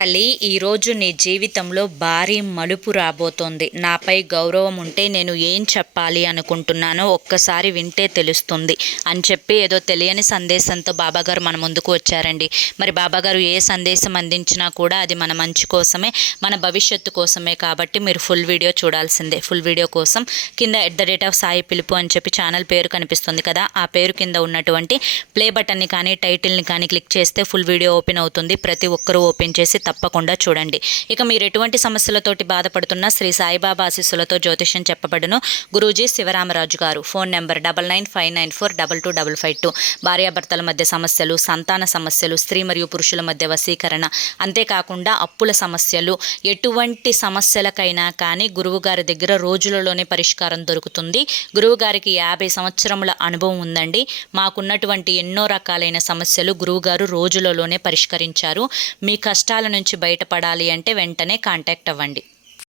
తల్లి, ఈరోజు నీ జీవితంలో భారీ మలుపు రాబోతోంది. నాపై గౌరవం ఉంటే నేను ఏం చెప్పాలి అనుకుంటున్నానో ఒక్కసారి వింటే తెలుస్తుంది అని చెప్పి ఏదో తెలియని సందేశంతో బాబాగారు మన ముందుకు వచ్చారండి. మరి బాబాగారు ఏ సందేశం అందించినా కూడా అది మన మంచి కోసమే, మన భవిష్యత్తు కోసమే. కాబట్టి మీరు ఫుల్ వీడియో చూడాల్సిందే. ఫుల్ వీడియో కోసం కింద @సాయి పిలుపు అని చెప్పి ఛానల్ పేరు కనిపిస్తుంది కదా, ఆ పేరు కింద ఉన్నటువంటి ప్లే బటన్ని కానీ టైటిల్ని కానీ క్లిక్ చేస్తే ఫుల్ వీడియో ఓపెన్ అవుతుంది. ప్రతి ఒక్కరూ ఓపెన్ చేసి తప్పకుండా చూడండి. ఇక మీరు ఎటువంటి సమస్యలతోటి బాధపడుతున్నా శ్రీ సాయిబాబా ఆశీస్సులతో జ్యోతిష్యం చెప్పబడును. గురూజీ శివరామరాజు గారు. Phone number 9959425552. భార్యాభర్తల మధ్య సమస్యలు, సంతాన సమస్యలు, స్త్రీ మరియు పురుషుల మధ్య వశీకరణ, అంతేకాకుండా అప్పుల సమస్యలు, ఎటువంటి సమస్యలకైనా కానీ గురువుగారి దగ్గర రోజులలోనే పరిష్కారం దొరుకుతుంది. గురువుగారికి 50 సంవత్సరముల అనుభవం ఉందండి. మాకున్నటువంటి ఎన్నో రకాలైన సమస్యలు గురువుగారు రోజులలోనే పరిష్కరించారు. మీ కష్టాల నుంచి బయటపడాలి అంటే వెంటనే కాంటాక్ట్ అవ్వండి.